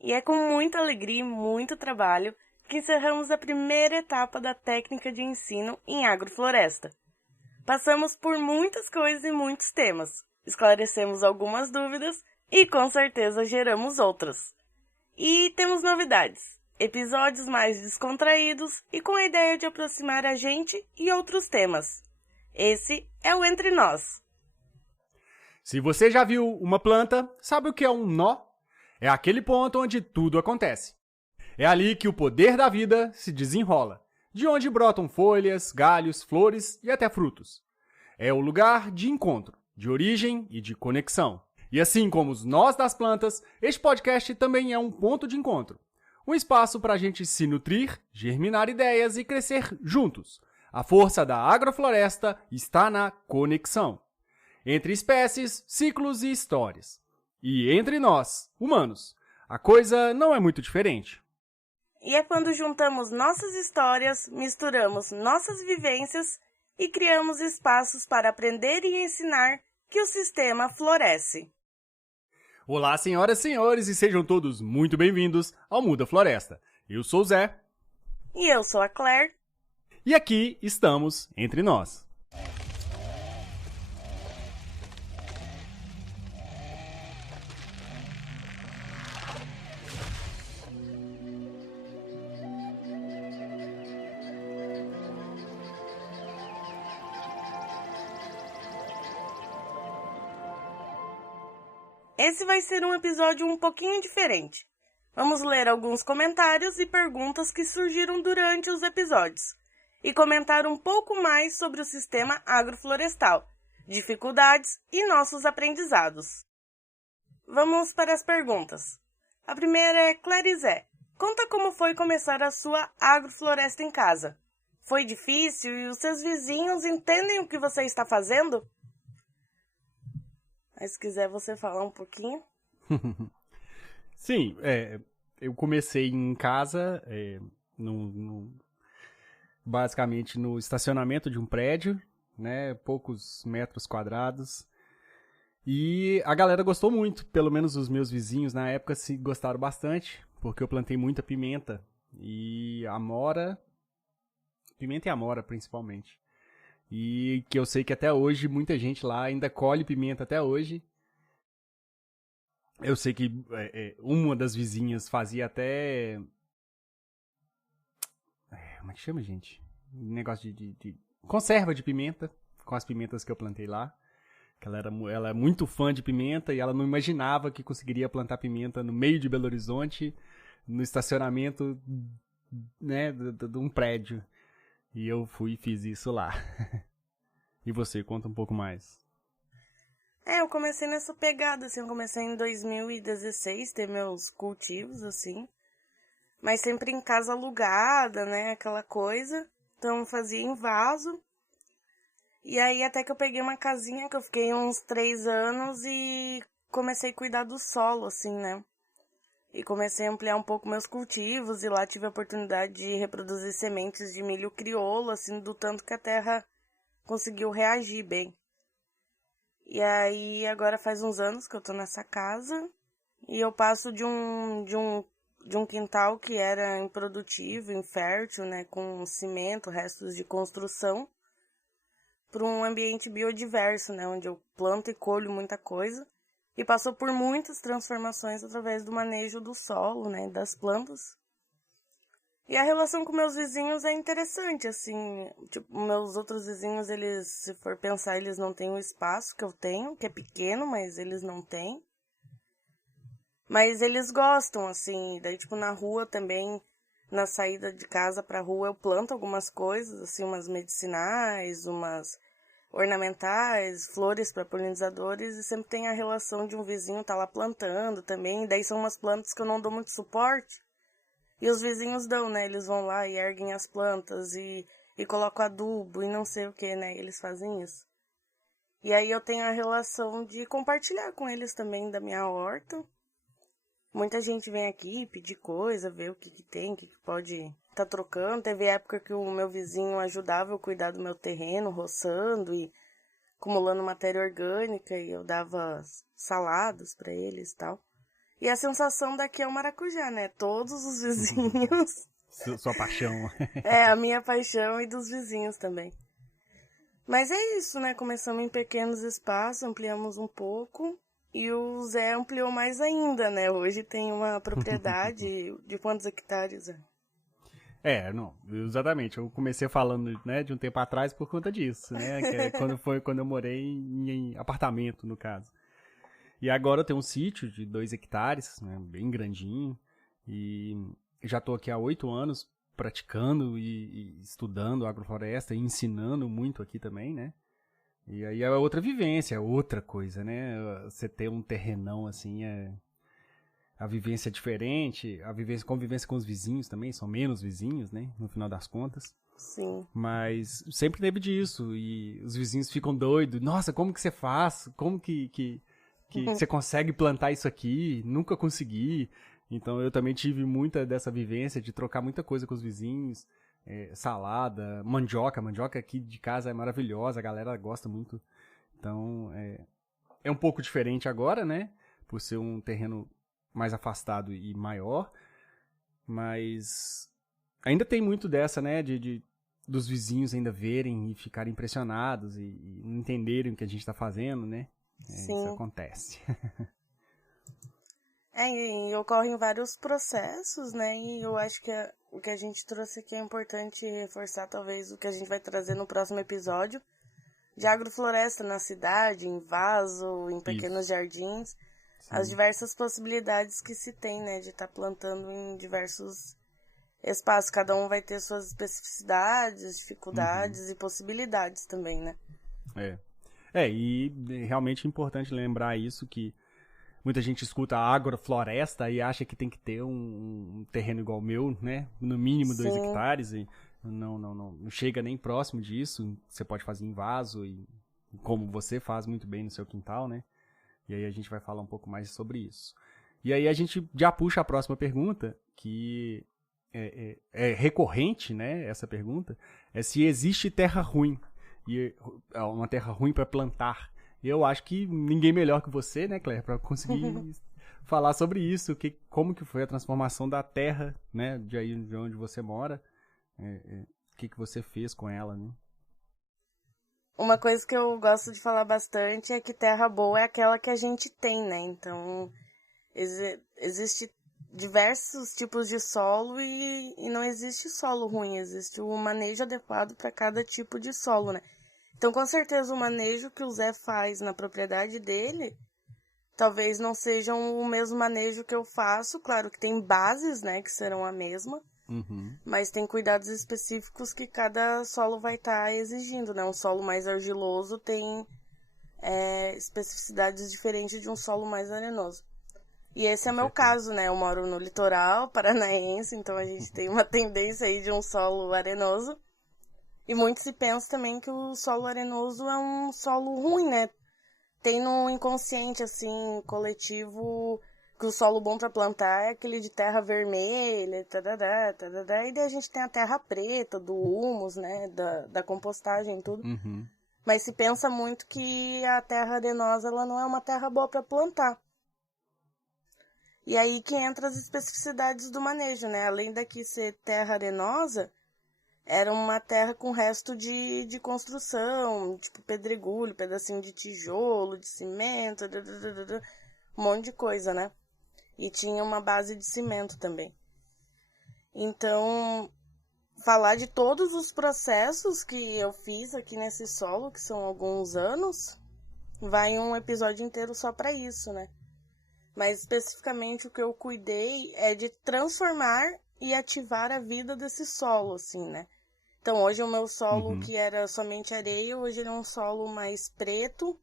E é com muita alegria e muito trabalho que encerramos a primeira etapa da técnica de ensino em agrofloresta. Passamos por muitas coisas e muitos temas, esclarecemos algumas dúvidas e com certeza geramos outras. E temos novidades, episódios mais descontraídos e com a ideia de aproximar a gente e outros temas. Esse é o Entre Nós. Se você já viu uma planta, sabe o que é um nó? É aquele ponto onde tudo acontece. É ali que o poder da vida se desenrola, de onde brotam folhas, galhos, flores e até frutos. É o lugar de encontro, de origem e de conexão. E assim como os nós das plantas, este podcast também é um ponto de encontro. Um espaço para a gente se nutrir, germinar ideias e crescer juntos. A força da agrofloresta está na conexão. Entre espécies, ciclos e histórias. E entre nós, humanos, a coisa não é muito diferente. E é quando juntamos nossas histórias, misturamos nossas vivências e criamos espaços para aprender e ensinar que o sistema floresce. Olá, senhoras e senhores, e sejam todos muito bem-vindos ao Muda Floresta. Eu sou o Zé. E eu sou a Claire. E aqui estamos entre nós. Esse vai ser um episódio um pouquinho diferente. Vamos ler alguns comentários e perguntas que surgiram durante os episódios e comentar um pouco mais sobre o sistema agroflorestal, dificuldades e nossos aprendizados. Vamos para as perguntas. A primeira é Clarizé. Conta como foi começar a sua agrofloresta em casa. Foi difícil e os seus vizinhos entendem o que você está fazendo? Mas se quiser você falar um pouquinho. Sim, eu comecei em casa, basicamente no estacionamento de um prédio, né, poucos metros quadrados. E a galera gostou muito, pelo menos os meus vizinhos na época se gostaram bastante, porque eu plantei muita pimenta e amora, pimenta e amora principalmente. E que eu sei que até hoje muita gente lá ainda colhe pimenta até hoje. Eu sei que uma das vizinhas fazia até... Como é que chama, gente? Negócio de conserva de pimenta, com as pimentas que eu plantei lá. Ela é muito fã de pimenta e ela não imaginava que conseguiria plantar pimenta no meio de Belo Horizonte, no estacionamento, né, de um prédio. E eu fui e fiz isso lá. E você, conta um pouco mais. Eu comecei nessa pegada, assim, eu comecei em 2016, ter meus cultivos, assim. Mas sempre em casa alugada, né, aquela coisa. Então fazia em vaso. E aí até que eu peguei uma casinha que eu fiquei uns 3 anos e comecei a cuidar do solo, assim, né. E comecei a ampliar um pouco meus cultivos e lá tive a oportunidade de reproduzir sementes de milho crioulo, assim, do tanto que a terra conseguiu reagir bem. E aí agora faz uns anos que eu tô nessa casa e eu passo de um quintal que era improdutivo, infértil, né, com cimento, restos de construção, para um ambiente biodiverso, né, onde eu planto e colho muita coisa. E passou por muitas transformações através do manejo do solo, né, das plantas. E a relação com meus vizinhos é interessante, assim, tipo, meus outros vizinhos, eles, se for pensar, eles não têm o espaço que eu tenho, que é pequeno, mas eles não têm. Mas eles gostam, assim, daí, tipo, na rua também, na saída de casa pra rua, eu planto algumas coisas, assim, umas medicinais, umas ornamentais, flores para polinizadores, e sempre tem a relação de um vizinho tá lá plantando também, daí são umas plantas que eu não dou muito suporte, e os vizinhos dão, né, eles vão lá e erguem as plantas e colocam adubo e não sei o que, né, eles fazem isso. E aí eu tenho a relação de compartilhar com eles também da minha horta. Muita gente vem aqui pedir coisa, ver o que tem, o que pode tá trocando. Teve época que o meu vizinho ajudava eu cuidar do meu terreno, roçando e acumulando matéria orgânica, e eu dava saladas para eles e tal. E a sensação daqui é o maracujá, né? Todos os vizinhos. Sua paixão. É, a minha paixão e dos vizinhos também. Mas é isso, né? Começamos em pequenos espaços, ampliamos um pouco. E o Zé ampliou mais ainda, né? Hoje tem uma propriedade de quantos hectares? Não, exatamente. Eu comecei falando, né, de um tempo atrás por conta disso, né? Que é quando eu morei em apartamento, no caso. E agora eu tenho um sítio de 2 hectares, né, bem grandinho. E já estou aqui há 8 anos praticando e estudando agrofloresta e ensinando muito aqui também, né? E aí é outra vivência, é outra coisa, né? Você ter um terrenão assim, a vivência é diferente, convivência com os vizinhos também, são menos vizinhos, né? No final das contas. Sim. Mas sempre teve disso, e os vizinhos ficam doidos. Nossa, como que você faz? Como que você consegue plantar isso aqui? Nunca consegui. Então eu também tive muita dessa vivência de trocar muita coisa com os vizinhos. Salada, mandioca aqui de casa é maravilhosa, a galera gosta muito. Então é um pouco diferente agora, né? Por ser um terreno mais afastado e maior, mas ainda tem muito dessa, né? Dos vizinhos ainda verem e ficarem impressionados e entenderem o que a gente está fazendo, né? Sim. Isso acontece. E ocorrem vários processos, né? E eu acho que o que a gente trouxe aqui é importante reforçar, talvez, o que a gente vai trazer no próximo episódio, de agrofloresta na cidade, em vaso, em pequenos jardins, as diversas possibilidades que se tem, né? De estar plantando em diversos espaços. Cada um vai ter suas especificidades, dificuldades e possibilidades também, né? E realmente é importante lembrar isso, que muita gente escuta agrofloresta e acha que tem que ter um terreno igual o meu, né? No mínimo 2 hectares. E não chega nem próximo disso. Você pode fazer em vaso, e como você faz muito bem no seu quintal, né? E aí a gente vai falar um pouco mais sobre isso. E aí a gente já puxa a próxima pergunta, que é recorrente, né? Essa pergunta é se existe terra ruim. E uma terra ruim para plantar. Eu acho que ninguém melhor que você, né, Claire, para conseguir falar sobre isso, como que foi a transformação da terra, né, de onde você mora, o que você fez com ela, né? Uma coisa que eu gosto de falar bastante é que terra boa é aquela que a gente tem, né? Então, existe diversos tipos de solo e não existe solo ruim, existe um manejo adequado para cada tipo de solo, né? Então, com certeza, o manejo que o Zé faz na propriedade dele, talvez não seja o mesmo manejo que eu faço. Claro que tem bases, né, que serão a mesma, mas tem cuidados específicos que cada solo vai estar exigindo, né? Um solo mais argiloso tem especificidades diferentes de um solo mais arenoso. E esse é o meu caso, né? Eu moro no litoral paranaense, então a gente tem uma tendência aí de um solo arenoso. E muito se pensa também que o solo arenoso é um solo ruim, né? Tem no inconsciente, assim, coletivo, que o solo bom para plantar é aquele de terra vermelha, tadadá, tadadá. E daí a gente tem a terra preta, do humus, né? Da compostagem e tudo. Mas se pensa muito que a terra arenosa, ela não é uma terra boa para plantar. E aí que entra as especificidades do manejo, né? Além daqui ser terra arenosa, era uma terra com resto de construção, tipo pedregulho, pedacinho de tijolo, de cimento, um monte de coisa, né? E tinha uma base de cimento também. Então, falar de todos os processos que eu fiz aqui nesse solo, que são alguns anos, vai um episódio inteiro só para isso, né? Mas especificamente o que eu cuidei é de transformar e ativar a vida desse solo, assim, né? Então, hoje o meu solo, que era somente areia, hoje ele é um solo mais preto,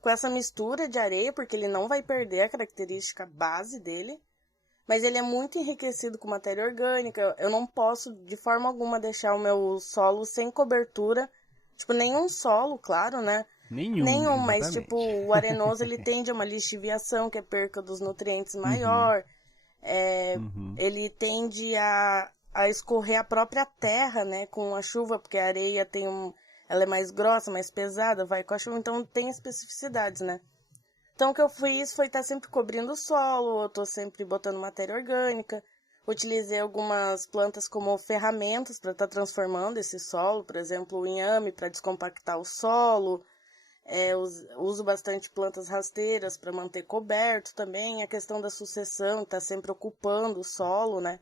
com essa mistura de areia, porque ele não vai perder a característica base dele, mas ele é muito enriquecido com matéria orgânica. Eu não posso, de forma alguma, deixar o meu solo sem cobertura, tipo, nenhum solo, claro, né? Nenhum, mas, tipo, o arenoso, ele tende a uma lixiviação, que é perca dos nutrientes maior, ele tende a escorrer a própria terra, né, com a chuva, porque a areia ela é mais grossa, mais pesada, vai com a chuva, então tem especificidades, né. Então, o que eu fiz foi estar sempre cobrindo o solo, eu tô sempre botando matéria orgânica. Utilizei algumas plantas como ferramentas para estar transformando esse solo, por exemplo, o inhame para descompactar o solo. Uso bastante plantas rasteiras para manter coberto também. A questão da sucessão, está sempre ocupando o solo, né?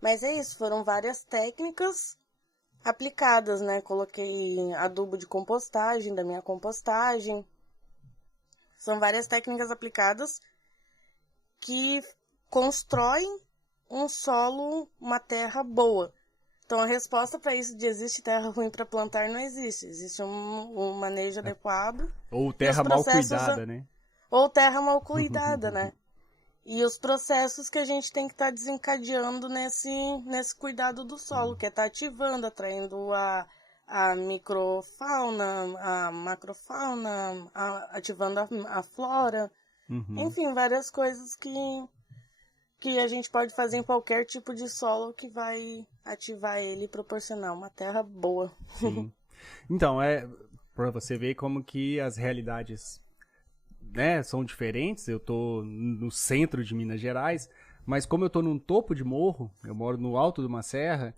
Mas é isso, foram várias técnicas aplicadas, né? Coloquei adubo de compostagem, da minha compostagem. São várias técnicas aplicadas que constroem um solo, uma terra boa. Então, a resposta para isso de existe terra ruim para plantar não existe. Existe um manejo adequado. Ou terra mal cuidada, né? Ou terra mal cuidada, né? E os processos que a gente tem que estar desencadeando nesse cuidado do solo, que é estar ativando, atraindo a microfauna, a macrofauna, ativando a flora. Enfim, várias coisas que a gente pode fazer em qualquer tipo de solo que vai ativar ele e proporcionar uma terra boa. Sim. Então, para você ver como que as realidades, né, são diferentes. Eu tô no centro de Minas Gerais, mas como eu tô num topo de morro, eu moro no alto de uma serra,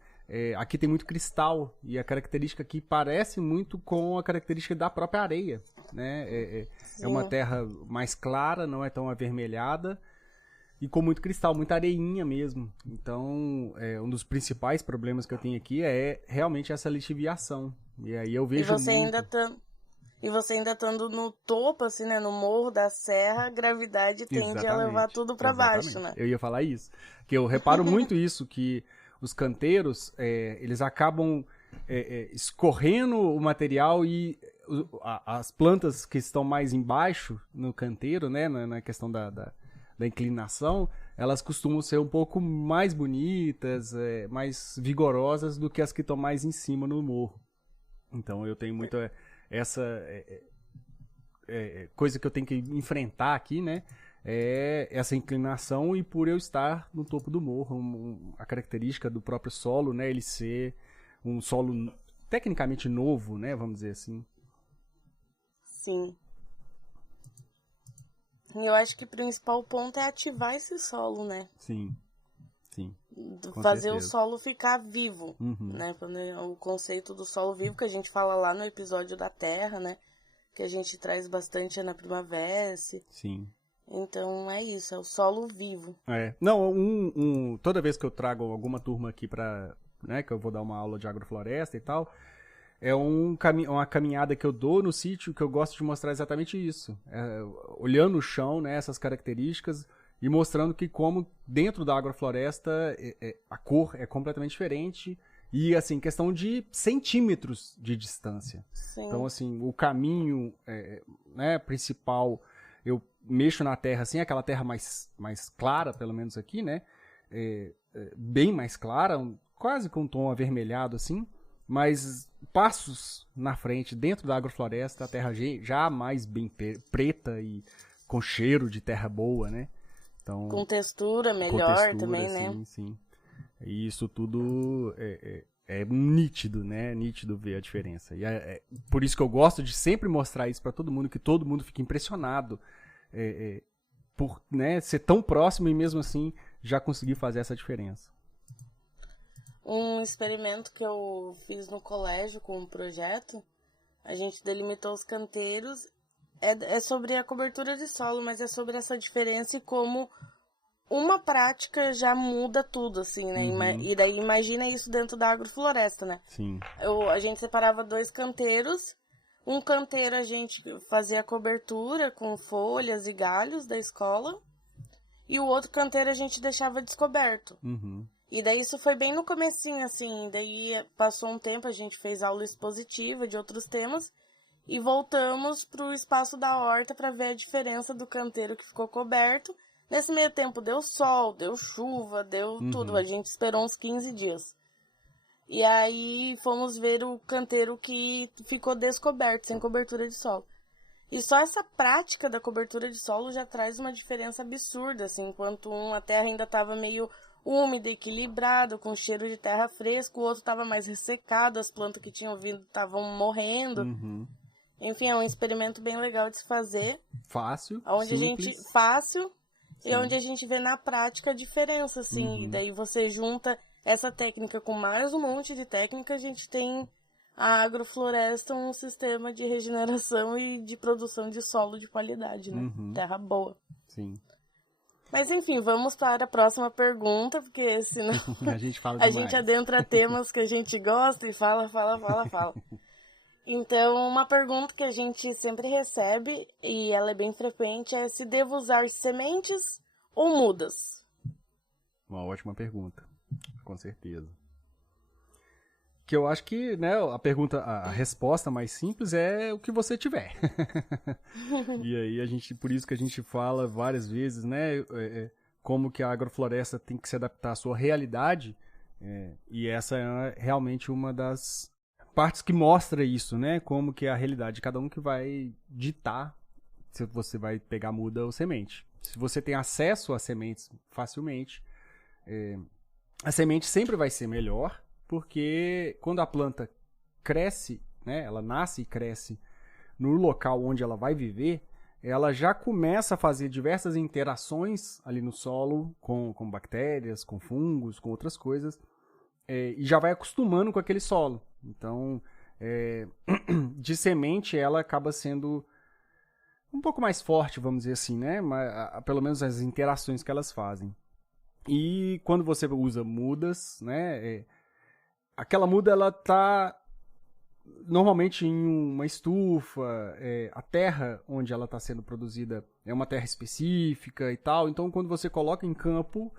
aqui tem muito cristal, e a característica aqui parece muito com a característica da própria areia, né? É uma terra mais clara, não é tão avermelhada, e com muito cristal, muita areinha mesmo. Então, um dos principais problemas que eu tenho aqui é realmente essa lixiviação. E aí eu vejo E você ainda estando no topo, assim, né, no morro da serra, a gravidade tende a levar tudo para baixo, né? Eu ia falar isso. Que eu reparo muito isso, que os canteiros, eles acabam escorrendo o material e as plantas que estão mais embaixo no canteiro, né, na questão da inclinação, elas costumam ser um pouco mais bonitas, mais vigorosas do que as que estão mais em cima no morro. Então eu tenho muito essa coisa que eu tenho que enfrentar aqui, né? Essa inclinação, e por eu estar no topo do morro, a característica do próprio solo, né? Ele ser um solo tecnicamente novo, né? Vamos dizer assim. Sim. E eu acho que o principal ponto é ativar esse solo, né? Sim. Fazer o solo ficar vivo, né? O conceito do solo vivo que a gente fala lá no episódio da terra, né? Que a gente traz bastante na Primavera. Sim. Então é isso, é o solo vivo. Não, toda vez que eu trago alguma turma aqui para, né, que eu vou dar uma aula de agrofloresta e tal, é uma caminhada que eu dou no sítio, que eu gosto de mostrar exatamente isso. Olhando o chão, né, essas características, e mostrando que como dentro da agrofloresta a cor é completamente diferente, e assim, questão de centímetros de distância. Sim. Então, assim, o caminho né, principal, eu mexo na terra, assim, aquela terra mais clara, pelo menos aqui, né, bem mais clara, quase com um tom avermelhado, assim, mas passos na frente, dentro da agrofloresta, a terra já mais bem preta e com cheiro de terra boa, né? Então, com textura melhor também, né? Sim. E isso tudo é nítido, né? É nítido ver a diferença. E por isso que eu gosto de sempre mostrar isso para todo mundo, que todo mundo fique impressionado por, né, ser tão próximo e mesmo assim já conseguir fazer essa diferença. Um experimento que eu fiz no colégio com um projeto, a gente delimitou os canteiros. É sobre a cobertura de solo, mas é sobre essa diferença e como uma prática já muda tudo, assim, né? E daí imagina isso dentro da agrofloresta, né? Sim. A gente separava 2 canteiros. Um canteiro a gente fazia a cobertura com folhas e galhos da escola. E o outro canteiro a gente deixava descoberto. E daí isso foi bem no comecinho, assim. Daí passou um tempo, a gente fez aula expositiva de outros temas. E voltamos para o espaço da horta para ver a diferença do canteiro que ficou coberto. Nesse meio tempo deu sol, deu chuva, deu tudo. A gente esperou uns 15 dias. E aí fomos ver o canteiro que ficou descoberto, sem cobertura de solo. E só essa prática da cobertura de solo já traz uma diferença absurda, assim. Enquanto a terra ainda estava meio úmida, equilibrada, com cheiro de terra fresco, o outro estava mais ressecado, as plantas que tinham vindo estavam morrendo. Enfim, é um experimento bem legal de se fazer. Fácil, Onde simples. fácil, Sim. e onde a gente vê na prática a diferença, assim. E daí você junta essa técnica com mais um monte de técnica, a gente tem a agrofloresta, um sistema de regeneração e de produção de solo de qualidade, né? Terra boa. Sim. Mas enfim, vamos para a próxima pergunta, porque senão A gente fala a demais. gente adentra temas que a gente gosta e fala. Então, uma pergunta que a gente sempre recebe, e ela é bem frequente, é se devo usar sementes ou mudas? Uma ótima pergunta, com certeza. Que eu acho que, né, a resposta mais simples é o que você tiver. E aí por isso que a gente fala várias vezes, né, como que a agrofloresta tem que se adaptar à sua realidade, e essa é realmente uma das partes que mostra isso, né, como que é a realidade de cada um que vai ditar se você vai pegar muda ou semente. Se você tem acesso a sementes facilmente, a semente sempre vai ser melhor, porque quando a planta cresce, né, ela nasce e cresce no local onde ela vai viver, ela já começa a fazer diversas interações ali no solo com bactérias, com fungos, com outras coisas, e já vai acostumando com aquele solo. Então, de semente, ela acaba sendo um pouco mais forte, vamos dizer assim, né? Mas, pelo menos as interações que elas fazem. E quando você usa mudas, né? Aquela muda, ela tá normalmente em uma estufa, a terra onde ela está sendo produzida é uma terra específica e tal. Então, quando você coloca em campo,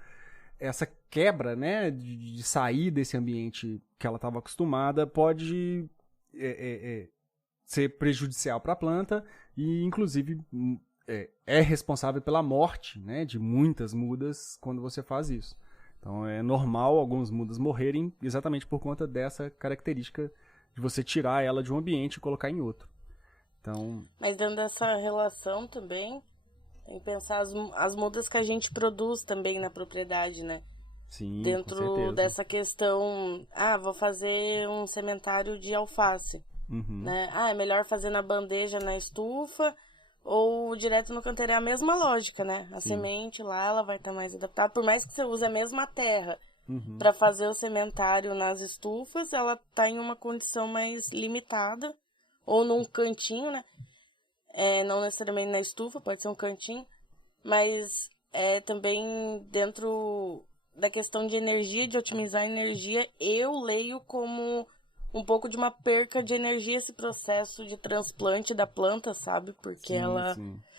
essa quebra, né, de sair desse ambiente que ela estava acostumada pode ser prejudicial para a planta e, inclusive, é responsável pela morte, né, de muitas mudas quando você faz isso. Então, é normal algumas mudas morrerem exatamente por conta dessa característica de você tirar ela de um ambiente e colocar em outro. Então... Mas dentro dessa relação também, tem que pensar as mudas que a gente produz também na propriedade, né? Sim, dentro com certeza. dessa questão, vou fazer um sementário de alface, né? É melhor fazer na bandeja, na estufa, ou direto no canteiro. É a mesma lógica, né? A semente lá, ela vai estar mais adaptada, por mais que você use a mesma terra para fazer o sementário nas estufas, ela tá em uma condição mais limitada, ou num cantinho, né? Não necessariamente na estufa, pode ser um cantinho, mas também dentro da questão de energia, de otimizar a energia, eu leio como um pouco de uma perca de energia esse processo de transplante da planta, sabe? Porque ela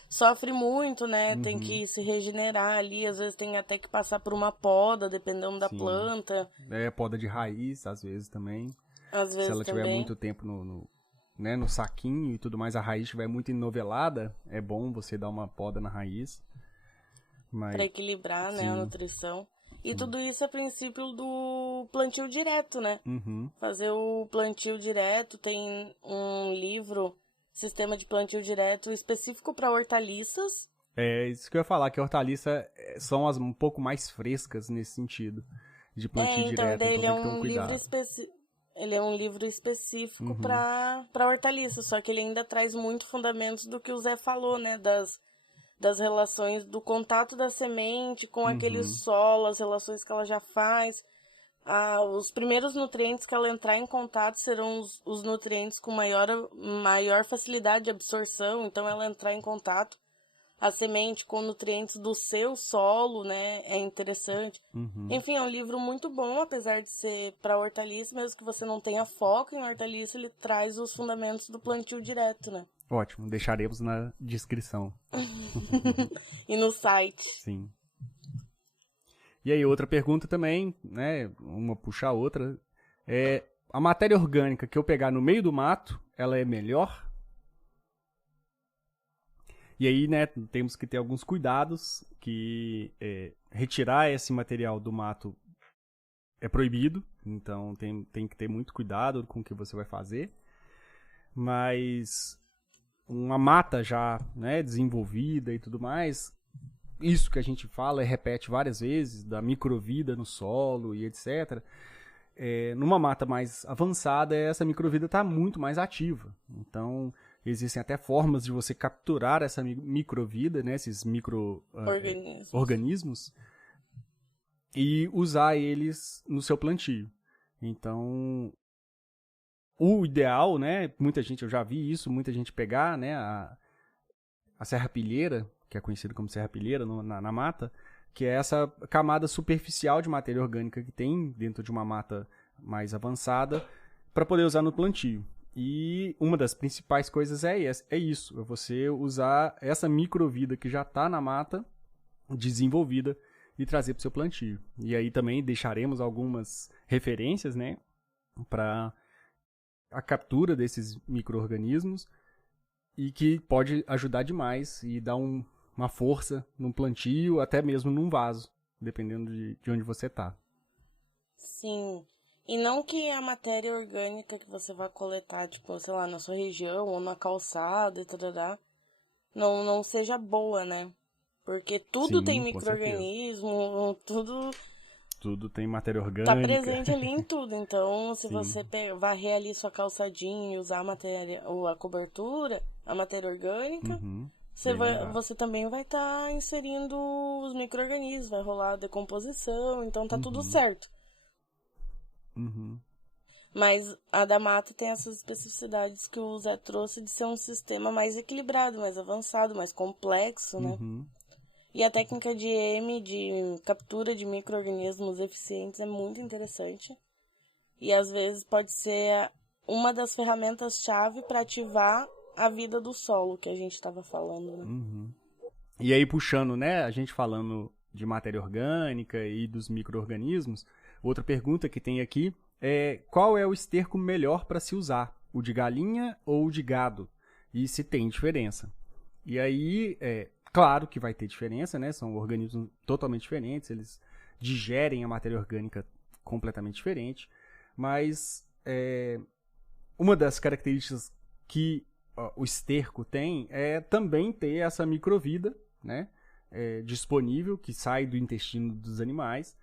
sofre muito, né? Tem que se regenerar ali, às vezes tem até que passar por uma poda, dependendo da planta. Poda de raiz, às vezes também. Às vezes se ela tiver também. muito tempo no saquinho e tudo mais, a raiz estiver muito enovelada, é bom você dar uma poda na raiz. Para equilibrar, né, a nutrição. E tudo isso é princípio do plantio direto, né? Fazer o plantio direto, tem um livro, Sistema de Plantio Direto, específico para hortaliças. É isso que eu ia falar, que hortaliças são as um pouco mais frescas nesse sentido, de plantio direto, então tem que ter um cuidado. Ele é um livro específico para hortaliças, só que ele ainda traz muito fundamentos do que o Zé falou, né? Das relações, do contato da semente com aquele solo, as relações que ela já faz. Os primeiros nutrientes que ela entrar em contato serão os nutrientes com maior facilidade de absorção. Então, ela entrar em contato, a semente, com nutrientes do seu solo, né? É interessante. Enfim, é um livro muito bom, apesar de ser para hortaliça, mesmo que você não tenha foco em hortaliça, ele traz os fundamentos do plantio direto, né? Ótimo, deixaremos na descrição. E no site. Sim. E aí, outra pergunta também, né? Uma puxa a outra. A matéria orgânica que eu pegar no meio do mato, ela é melhor? E aí, né, temos que ter alguns cuidados, que retirar esse material do mato é proibido, então tem que ter muito cuidado com o que você vai fazer. Mas uma mata já, né, desenvolvida e tudo mais, isso que a gente fala e repete várias vezes, da microvida no solo e etc., numa mata mais avançada, essa microvida está muito mais ativa. Então, Existem até formas de você capturar essa microvida, né, esses organismos, e usar eles no seu plantio. Então, o ideal, né, eu já vi isso, muita gente pegar, né, a serrapilheira, que é conhecida como serrapilheira na mata, que é essa camada superficial de matéria orgânica que tem dentro de uma mata mais avançada, para poder usar no plantio. E uma das principais coisas é isso, é você usar essa microvida que já está na mata, desenvolvida, e trazer para o seu plantio. E aí também deixaremos algumas referências, né, para a captura desses micro-organismos, e que pode ajudar demais e dar uma força num plantio, até mesmo num vaso, dependendo de onde você está. Sim. E não que a matéria orgânica que você vai coletar, tipo, sei lá, na sua região ou na calçada e tal, não seja boa, né? Porque tudo Sim, tem micro-organismo, tudo tem matéria orgânica. Tá presente ali em tudo. Então, se você varrer ali sua calçadinha e usar a matéria ou a cobertura, a matéria orgânica, você também vai estar inserindo os micro-organismos, vai rolar a decomposição, então tá tudo certo. Mas a da mata tem essas especificidades que o Zé trouxe de ser um sistema mais equilibrado, mais avançado, mais complexo, né? E a técnica de de captura de micro-organismos eficientes é muito interessante. E às vezes pode ser uma das ferramentas-chave para ativar a vida do solo que a gente estava falando, né? E aí, puxando, né, a gente falando de matéria orgânica e dos micro-organismos, outra pergunta que tem aqui é: qual é o esterco melhor para se usar? O de galinha ou o de gado? E se tem diferença? E aí, claro que vai ter diferença, né? São organismos totalmente diferentes, eles digerem a matéria orgânica completamente diferente, mas uma das características que o esterco tem é também ter essa microvida, né, disponível, que sai do intestino dos animais.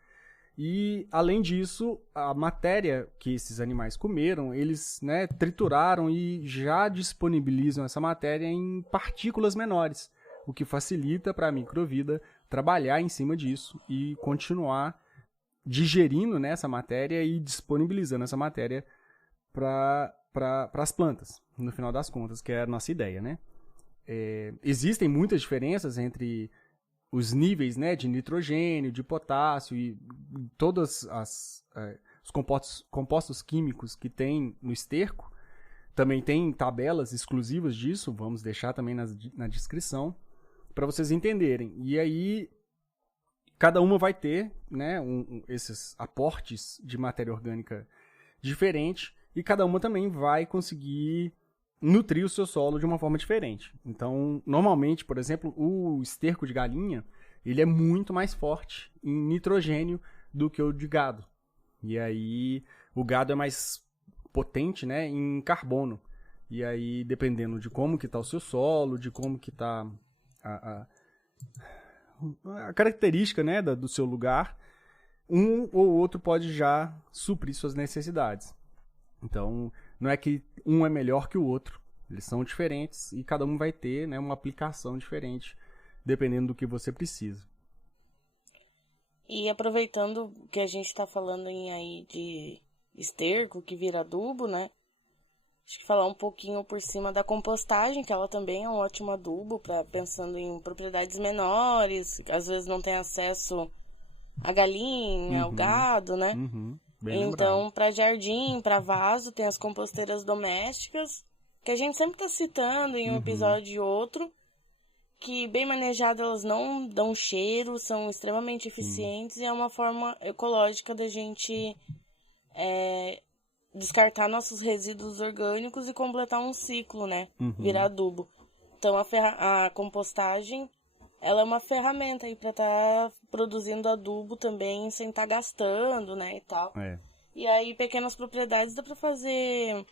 E, além disso, a matéria que esses animais comeram, eles, né, trituraram e já disponibilizam essa matéria em partículas menores, o que facilita para a microvida trabalhar em cima disso e continuar digerindo, né, essa matéria e disponibilizando essa matéria para as plantas, no final das contas, que é a nossa ideia, né? Existem muitas diferenças entre os níveis, né, de nitrogênio, de potássio e todos os compostos químicos que tem no esterco. Também tem tabelas exclusivas disso, vamos deixar também na descrição, para vocês entenderem. E aí, cada uma vai ter, né, esses aportes de matéria orgânica diferente, e cada uma também vai conseguir nutrir o seu solo de uma forma diferente. Então, normalmente, por exemplo, o esterco de galinha, ele é muito mais forte em nitrogênio do que o de gado. E aí, o gado é mais potente, né, em carbono. E aí, dependendo de como que está o seu solo, de como que está a característica, né, do seu lugar, um ou outro pode já suprir suas necessidades. Então, não é que um é melhor que o outro. Eles são diferentes e cada um vai ter, né, uma aplicação diferente, dependendo do que você precisa. E aproveitando que a gente está falando aí de esterco, que vira adubo, né? Acho que falar um pouquinho por cima da compostagem, que ela também é um ótimo adubo, pensando em propriedades menores, que às vezes não tem acesso à galinha, ao gado, né? Então, para jardim, para vaso, tem as composteiras domésticas, que a gente sempre está citando em um episódio ou outro, que bem manejadas elas não dão cheiro, são extremamente eficientes e é uma forma ecológica da gente descartar nossos resíduos orgânicos e completar um ciclo, né? Virar adubo. Então, a compostagem, ela é uma ferramenta aí para estar produzindo adubo também sem estar gastando, né, e tal. E aí, pequenas propriedades dá para fazer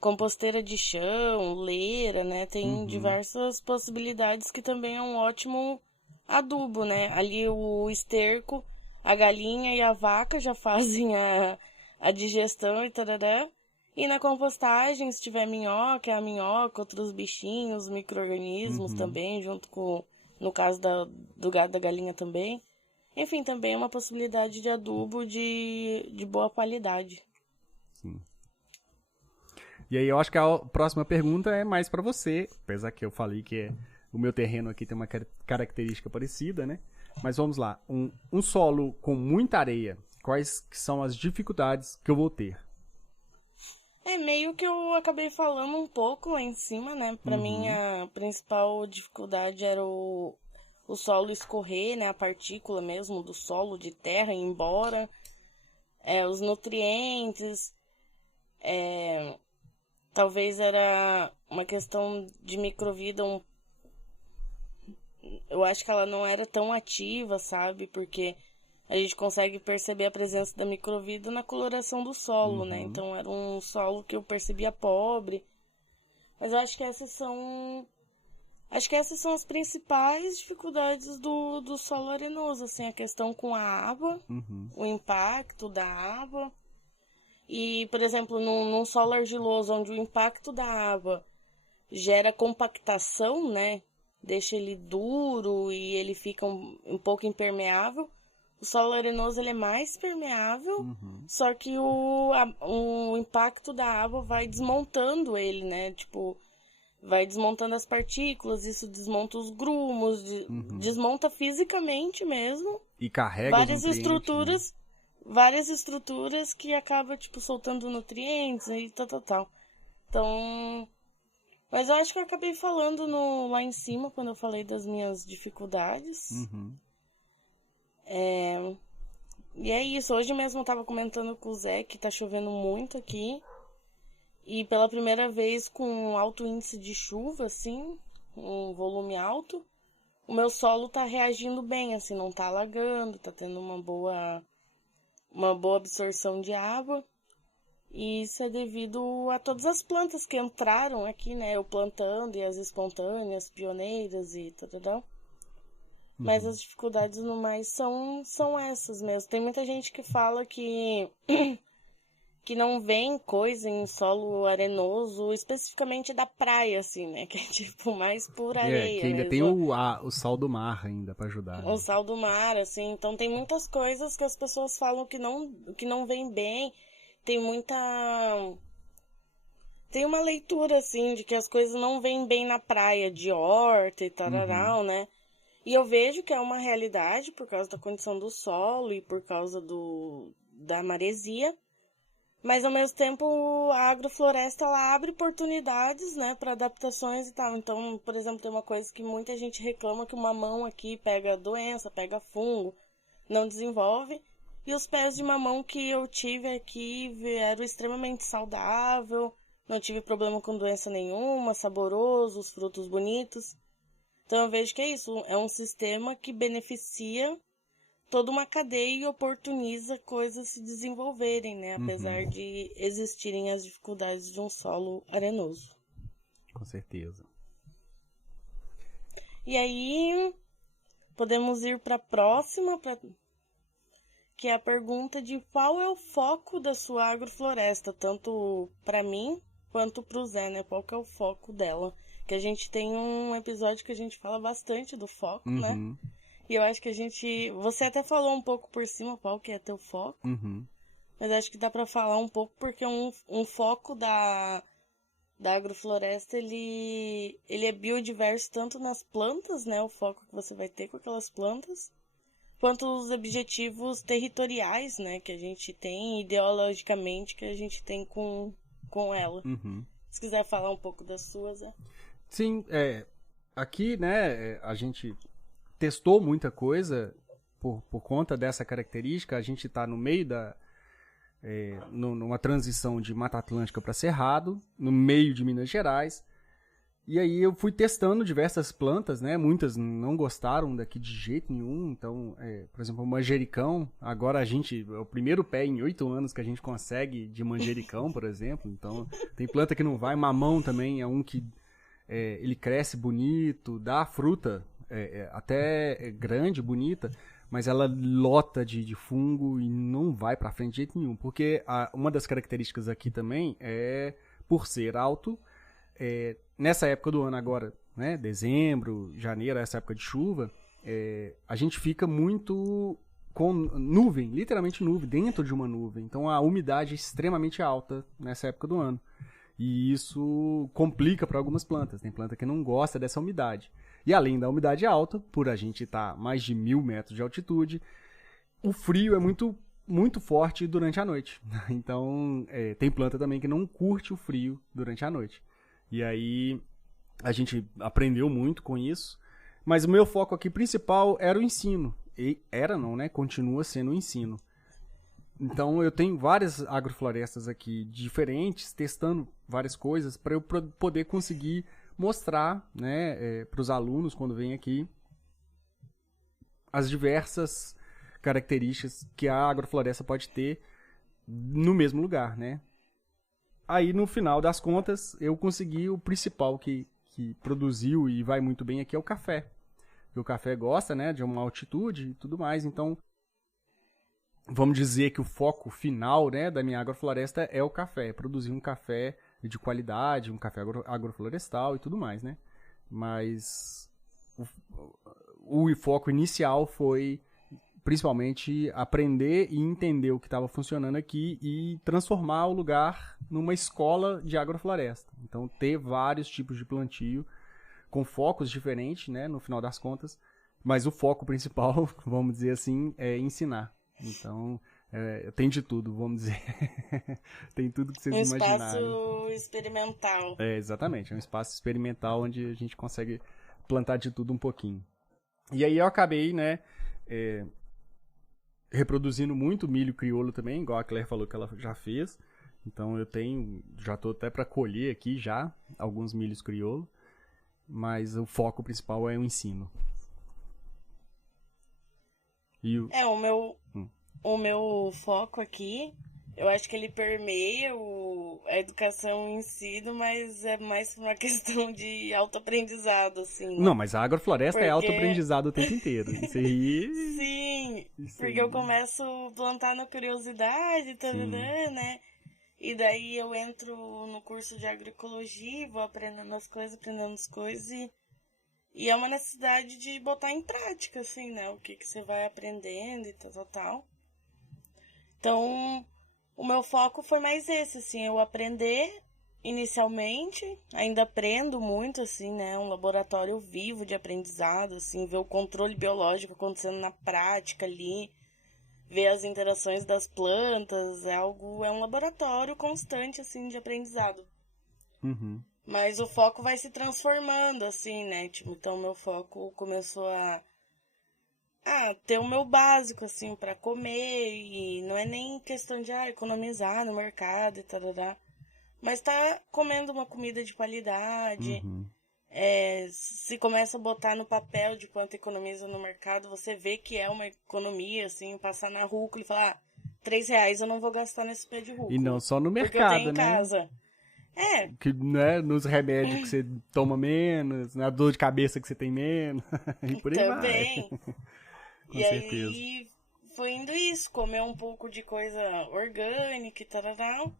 composteira de chão, leira, né? Tem diversas possibilidades que também é um ótimo adubo, né? Ali o esterco, a galinha e a vaca já fazem a digestão e tarará. E na compostagem, se tiver minhoca, é a minhoca, outros bichinhos, micro-organismos também, junto com, no caso do gado, da galinha também. Enfim, também é uma possibilidade de adubo de boa qualidade. Sim. E aí eu acho que a próxima pergunta é mais pra você, apesar que eu falei que o meu terreno aqui tem uma característica parecida, né? Mas vamos lá. Um solo com muita areia, quais que são as dificuldades que eu vou ter? É meio que eu acabei falando um pouco lá em cima, né? Pra mim, a principal dificuldade era o solo escorrer, né? A partícula mesmo do solo, de terra, ir embora. Os nutrientes. Talvez era uma questão de microvida. Eu acho que ela não era tão ativa, sabe? Porque a gente consegue perceber a presença da microvida na coloração do solo, né? Então era um solo que eu percebia pobre. Mas eu acho que essas são as principais dificuldades do solo arenoso, assim, a questão com a água, o impacto da água. E, por exemplo, num solo argiloso, onde o impacto da água gera compactação, né? Deixa ele duro e ele fica um pouco impermeável. O solo arenoso ele é mais permeável, só que o impacto da água vai desmontando ele, né? Tipo, vai desmontando as partículas, isso desmonta os grumos, desmonta fisicamente mesmo. E carrega várias os nutrientes, né? Várias estruturas que acaba tipo soltando nutrientes e tal. Então, mas eu acho que eu acabei falando lá em cima quando eu falei das minhas dificuldades. E é isso, hoje mesmo eu tava comentando com o Zé que tá chovendo muito aqui. E pela primeira vez com alto índice de chuva, assim, um volume alto, o meu solo tá reagindo bem, assim, não tá alagando, tá tendo uma boa absorção de água. E isso é devido a todas as plantas que entraram aqui, né? Eu plantando e as espontâneas, pioneiras e tal. Mas as dificuldades no mais são essas mesmo. Tem muita gente que fala que não vem coisa em solo arenoso, especificamente da praia, assim, né? Que é tipo mais pura areia. Que ainda mesmo. tem o sal do mar ainda pra ajudar. O sal do mar, assim. Então tem muitas coisas que as pessoas falam que não vem bem. Tem uma leitura, assim, de que as coisas não vêm bem na praia, de horta e tararau, né? E eu vejo que é uma realidade por causa da condição do solo e por causa da maresia. Mas, ao mesmo tempo, a agrofloresta, ela abre oportunidades, né, para adaptações e tal. Então, por exemplo, tem uma coisa que muita gente reclama, que o mamão aqui pega doença, pega fungo, não desenvolve. E os pés de mamão que eu tive aqui eram extremamente saudáveis, não tive problema com doença nenhuma, saboroso, os frutos bonitos. Então, eu vejo que é isso, é um sistema que beneficia toda uma cadeia e oportuniza coisas se desenvolverem, né? Apesar de existirem as dificuldades de um solo arenoso. Com certeza. E aí, podemos ir para a próxima, que é a pergunta de qual é o foco da sua agrofloresta, tanto para mim quanto para o Zé, né? Qual que é o foco dela? Que a gente tem um episódio que a gente fala bastante do foco, né? E eu acho que você até falou um pouco por cima qual que é teu foco. Mas acho que dá pra falar um pouco porque um foco da agrofloresta, ele é biodiverso tanto nas plantas, né? O foco que você vai ter com aquelas plantas, quanto os objetivos territoriais, né? Que a gente tem, ideologicamente, que a gente tem com ela. Se quiser falar um pouco das suas, Sim, aqui, né, a gente testou muita coisa por conta dessa característica. A gente está no meio numa transição de Mata Atlântica para Cerrado, no meio de Minas Gerais. E aí eu fui testando diversas plantas, né? Muitas não gostaram daqui de jeito nenhum. Então, por exemplo, o manjericão. Agora é o primeiro pé em 8 anos que a gente consegue de manjericão, por exemplo. Então, tem planta que não vai. Mamão também é um que ele cresce bonito, dá fruta até grande, bonita, mas ela lota de fungo e não vai pra frente de jeito nenhum. Porque uma das características aqui também é, por ser alto, nessa época do ano agora, né, dezembro, janeiro, essa época de chuva, a gente fica muito com nuvem, literalmente nuvem, dentro de uma nuvem. Então a umidade é extremamente alta nessa época do ano. E isso complica para algumas plantas. Tem planta que não gosta dessa umidade. E além da umidade alta, por a gente estar mais de 1.000 metros de altitude, o frio é muito, muito forte durante a noite. Então tem planta também que não curte o frio durante a noite. E aí a gente aprendeu muito com isso. Mas o meu foco aqui principal era o ensino. Era não, né? Continua sendo o ensino. Então eu tenho várias agroflorestas aqui diferentes, testando várias coisas para eu poder conseguir mostrar, né, para os alunos quando vêm aqui as diversas características que a agrofloresta pode ter no mesmo lugar, né? Aí no final das contas eu consegui o principal que produziu e vai muito bem aqui é o café. O café gosta, né, de uma altitude e tudo mais, então vamos dizer que o foco final, né, da minha agrofloresta é o café, produzir um café de qualidade, um café agroflorestal e tudo mais, né? Mas o foco inicial foi principalmente aprender e entender o que estava funcionando aqui e transformar o lugar numa escola de agrofloresta. Então ter vários tipos de plantio com focos diferentes, né, no final das contas, mas o foco principal, vamos dizer assim, é ensinar. Então, tem de tudo, vamos dizer. Tem tudo que vocês imaginarem. Um espaço experimental. Exatamente, é um espaço experimental onde a gente consegue plantar de tudo um pouquinho. E aí eu acabei, né, reproduzindo muito milho crioulo também, igual a Claire falou que ela já fez. Então já tô até para colher aqui já alguns milhos crioulo. Mas o foco principal é o ensino. O meu foco aqui, eu acho que ele permeia a educação em si, mas é mais uma questão de autoaprendizado, assim, né? Não, mas a agrofloresta é autoaprendizado o tempo inteiro. Isso aí... Sim, porque eu começo a plantar na curiosidade, né? E daí eu entro no curso de agroecologia, vou aprendendo as coisas e é uma necessidade de botar em prática, assim, né? O que você vai aprendendo e tal. Então, o meu foco foi mais esse, assim, eu aprender inicialmente, ainda aprendo muito, assim, né? Um laboratório vivo de aprendizado, assim, ver o controle biológico acontecendo na prática ali, ver as interações das plantas, é um laboratório constante, assim, de aprendizado. Uhum. Mas o foco vai se transformando, assim, né? Tipo, então, meu foco começou a ter o meu básico, assim, para comer. E não é nem questão de economizar no mercado e tal, mas tá comendo uma comida de qualidade. Uhum. Se começa a botar no papel de quanto economiza no mercado, você vê que é uma economia, assim, passar na rúcula e falar, R$3 eu não vou gastar nesse pé de rúcula. E não só no mercado, porque eu tenho em né? casa. Que, né, nos remédios que você toma menos, na dor de cabeça que você tem menos, e por aí também. vai. Com e certeza. Aí foi indo isso, comer um pouco de coisa orgânica e tal,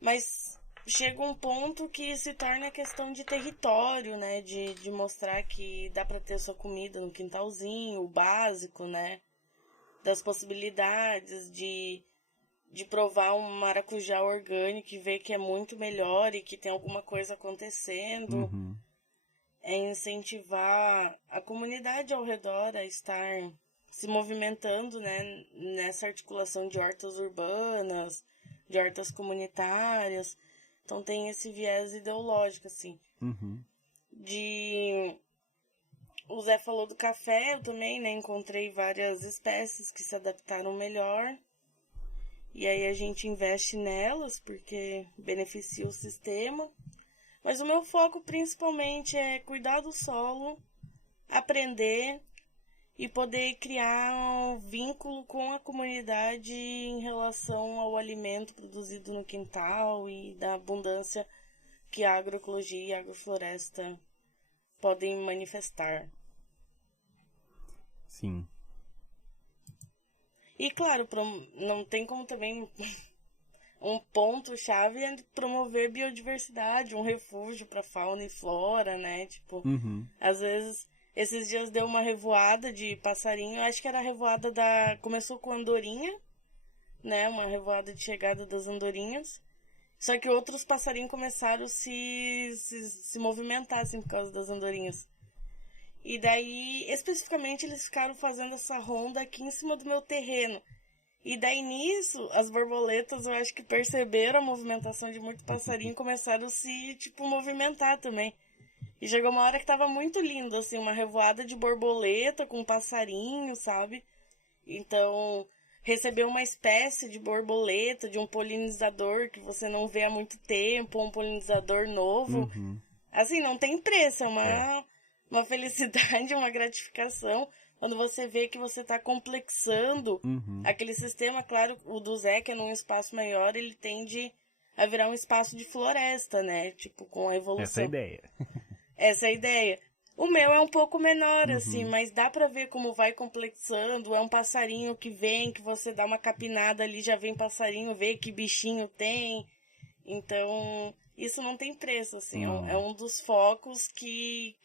mas chega um ponto que se torna questão de território, né? De mostrar que dá pra ter sua comida no quintalzinho, o básico, né? Das possibilidades de provar um maracujá orgânico e ver que é muito melhor e que tem alguma coisa acontecendo. Uhum. É incentivar a comunidade ao redor a estar se movimentando, né? Nessa articulação de hortas urbanas, de hortas comunitárias. Então tem esse viés ideológico, assim. Uhum. O Zé falou do café, eu também, né? Encontrei várias espécies que se adaptaram melhor. E aí a gente investe nelas, porque beneficia o sistema. Mas o meu foco principalmente é cuidar do solo, aprender e poder criar um vínculo com a comunidade em relação ao alimento produzido no quintal e da abundância que a agroecologia e a agrofloresta podem manifestar. Sim. E claro, não tem como também um ponto-chave é promover biodiversidade, um refúgio para fauna e flora, né? Tipo, às vezes, esses dias deu uma revoada de passarinho, acho que era a revoada começou com andorinha, né? Uma revoada de chegada das andorinhas. Só que outros passarinhos começaram a se movimentar, assim, por causa das andorinhas. E daí, especificamente, eles ficaram fazendo essa ronda aqui em cima do meu terreno. E daí, nisso, as borboletas, eu acho que perceberam a movimentação de muito passarinho e começaram a se, tipo, movimentar também. E chegou uma hora que tava muito lindo, assim, uma revoada de borboleta com passarinho, sabe? Então, receber uma espécie de borboleta, de um polinizador que você não vê há muito tempo, um polinizador novo. Assim, não tem preço, é uma felicidade, uma gratificação. Quando você vê que você está complexando aquele sistema, claro, o do Zé, que é num espaço maior, ele tende a virar um espaço de floresta, né? Tipo, com a evolução. Essa é a ideia. Essa é a ideia. O meu é um pouco menor, assim, mas dá pra ver como vai complexando. É um passarinho que vem, que você dá uma capinada ali, já vem passarinho, vê que bichinho tem. Então, isso não tem preço, assim. É um dos focos que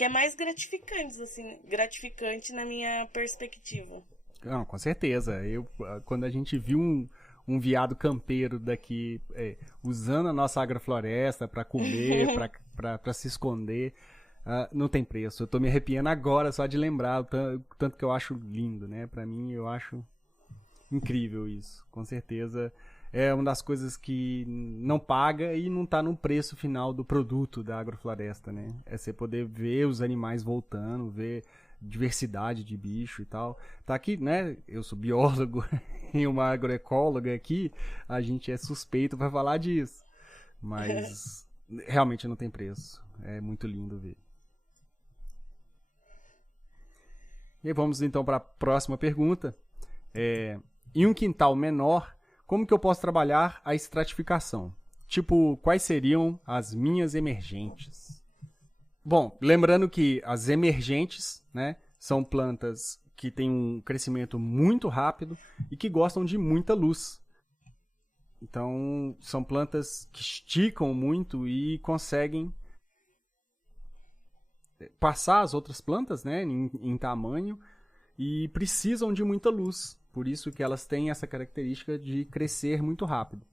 é mais gratificante, assim, gratificante na minha perspectiva. Não, com certeza. Quando a gente viu um veado campeiro daqui usando a nossa agrofloresta para comer, para se esconder, não tem preço. Eu tô me arrepiando agora só de lembrar o tanto que eu acho lindo, né? Para mim, eu acho incrível isso. Com certeza é uma das coisas que não paga e não tá no preço final do produto da agrofloresta, né? É você poder ver os animais voltando, ver diversidade de bicho e tal. Tá aqui, né? Eu sou biólogo e uma agroecóloga aqui, a gente é suspeito para falar disso. Mas realmente não tem preço. É muito lindo ver. E aí vamos então para a próxima pergunta. Em um quintal menor, como que eu posso trabalhar a estratificação? Tipo, quais seriam as minhas emergentes? Bom, lembrando que as emergentes, né, são plantas que têm um crescimento muito rápido e que gostam de muita luz. Então, são plantas que esticam muito e conseguem passar as outras plantas, né, em tamanho e precisam de muita luz. Por isso que elas têm essa característica de crescer muito rápido.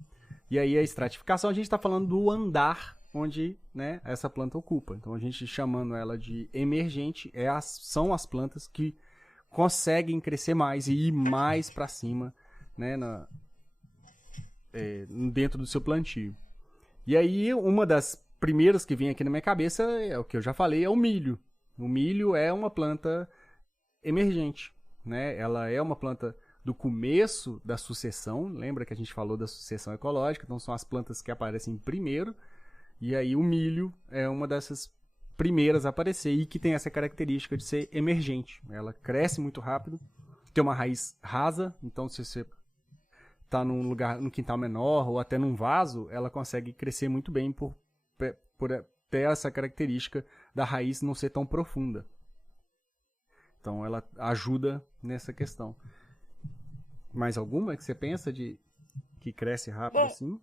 E aí a estratificação, a gente está falando do andar onde, né, essa planta ocupa. Então a gente chamando ela de emergente, são as plantas que conseguem crescer mais e ir mais para cima, né, dentro do seu plantio. E aí uma das primeiras que vem aqui na minha cabeça é o que eu já falei, é o milho. O milho é uma planta emergente, né? Ela é uma planta do começo da sucessão. Lembra que a gente falou da sucessão ecológica? Então são as plantas que aparecem primeiro. E aí o milho é uma dessas primeiras a aparecer e que tem essa característica de ser emergente. Ela cresce muito rápido, tem uma raiz rasa. Então se você está num quintal menor ou até num vaso, ela consegue crescer muito bem por ter essa característica da raiz não ser tão profunda. Então ela ajuda nessa questão. Mais alguma que você pensa de que cresce rápido? Bom, assim?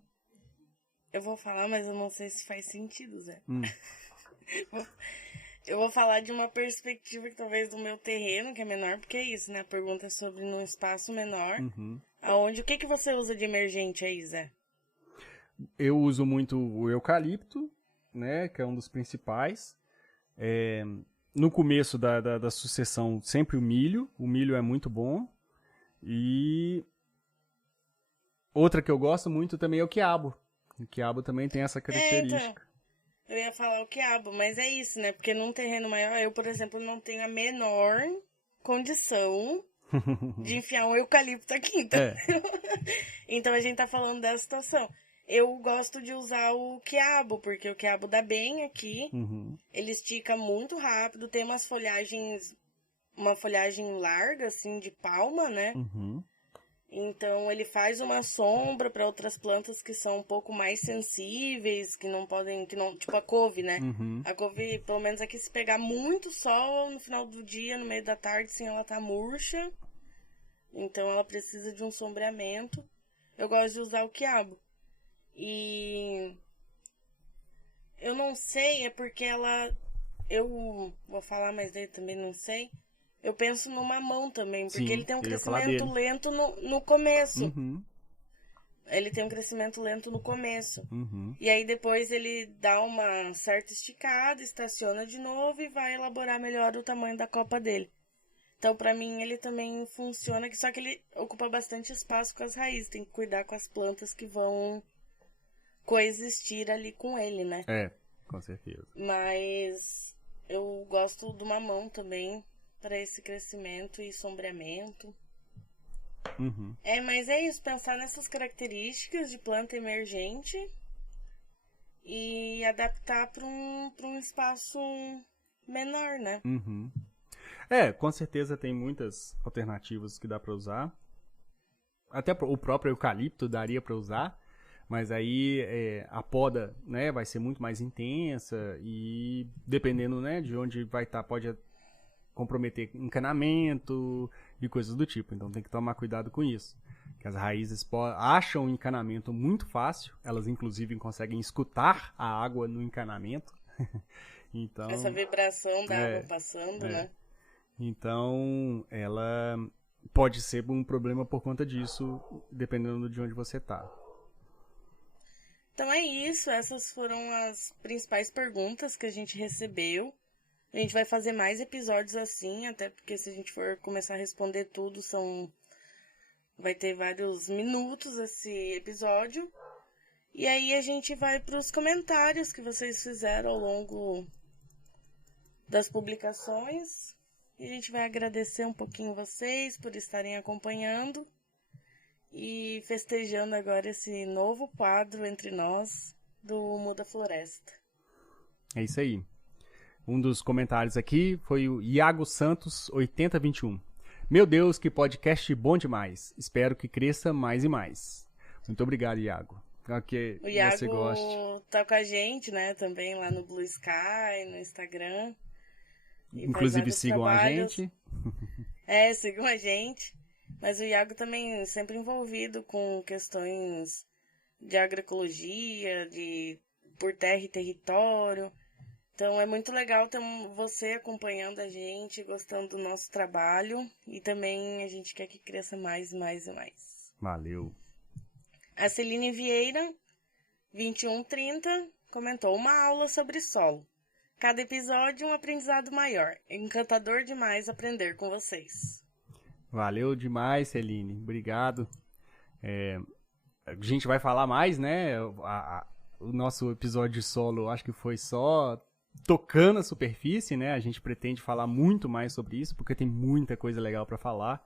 Eu vou falar, mas eu não sei se faz sentido, Zé. Eu vou falar de uma perspectiva que talvez do meu terreno, que é menor, porque é isso, né? A pergunta é sobre num espaço menor. Aonde, o que você usa de emergente aí, Zé? Eu uso muito o eucalipto, né? Que é um dos principais. No começo da sucessão, sempre o milho. O milho é muito bom. E outra que eu gosto muito também é o quiabo. O quiabo também tem essa característica. Então, eu ia falar o quiabo, mas é isso, né? Porque num terreno maior, eu, por exemplo, não tenho a menor condição de enfiar um eucalipto aqui, entendeu? Então a gente tá falando dessa situação. Eu gosto de usar o quiabo, porque o quiabo dá bem aqui. Ele estica muito rápido, tem uma folhagem larga, assim, de palma, né? Então ele faz uma sombra para outras plantas que são um pouco mais sensíveis, que não, tipo a couve, né? A couve, pelo menos aqui, se pegar muito sol no final do dia, no meio da tarde, assim, ela tá murcha. Então ela precisa de um sombreamento. Eu gosto de usar o quiabo. E eu não sei, é porque ela... Eu vou falar, mas eu também não sei. Eu penso no mamão também, porque ele Sim, tem um eu ia falar crescimento dele. lento no começo. Uhum, Ele tem um crescimento lento no começo. uhum. E aí depois ele dá uma certa esticada, estaciona de novo e vai elaborar melhor o tamanho da copa dele. Então, pra mim, ele também funciona, só que ele ocupa bastante espaço com as raízes. Tem que cuidar com as plantas que vão coexistir ali com ele, né? É, com certeza. Mas eu gosto do mamão também para esse crescimento e sombreamento. Uhum. Mas é isso, pensar nessas características de planta emergente e adaptar para um espaço menor, né? Uhum. Com certeza tem muitas alternativas que dá pra usar. Até o próprio eucalipto daria pra usar, mas aí a poda, né, vai ser muito mais intensa e dependendo, né, de onde vai estar, pode comprometer encanamento e coisas do tipo. Então tem que tomar cuidado com isso. Que as raízes acham o encanamento muito fácil, elas inclusive conseguem escutar a água no encanamento. Então, Essa vibração da água é, passando, é. né? Então, ela pode ser um problema por conta disso, dependendo de onde você tá. Então é isso, essas foram as principais perguntas que a gente recebeu. A gente vai fazer mais episódios assim, até porque se a gente for começar a responder tudo, vai ter vários minutos esse episódio. E aí a gente vai para os comentários que vocês fizeram ao longo das publicações. E a gente vai agradecer um pouquinho vocês por estarem acompanhando e festejando agora esse novo quadro entre nós do Muda Floresta. É isso aí. Um dos comentários aqui foi o Iago Santos 8021. Meu Deus, que podcast bom demais. Espero que cresça mais e mais. Muito obrigado, Iago. Que O você goste. Iago tá com a gente, né, também lá no Blue Sky, no Instagram. E faz Inclusive vários sigam a trabalhos. gente. Sigam a gente. Mas o Iago também sempre envolvido com questões de agroecologia, por terra e território. Então é muito legal ter você acompanhando a gente, gostando do nosso trabalho. E também a gente quer que cresça mais, mais e mais. Valeu. A Celine Vieira, 2130, comentou uma aula sobre solo. Cada episódio um aprendizado maior. Encantador demais aprender com vocês. Valeu demais, Celine. Obrigado. A gente vai falar mais, né? O nosso episódio solo, acho que foi só tocando a superfície, né? A gente pretende falar muito mais sobre isso, porque tem muita coisa legal para falar.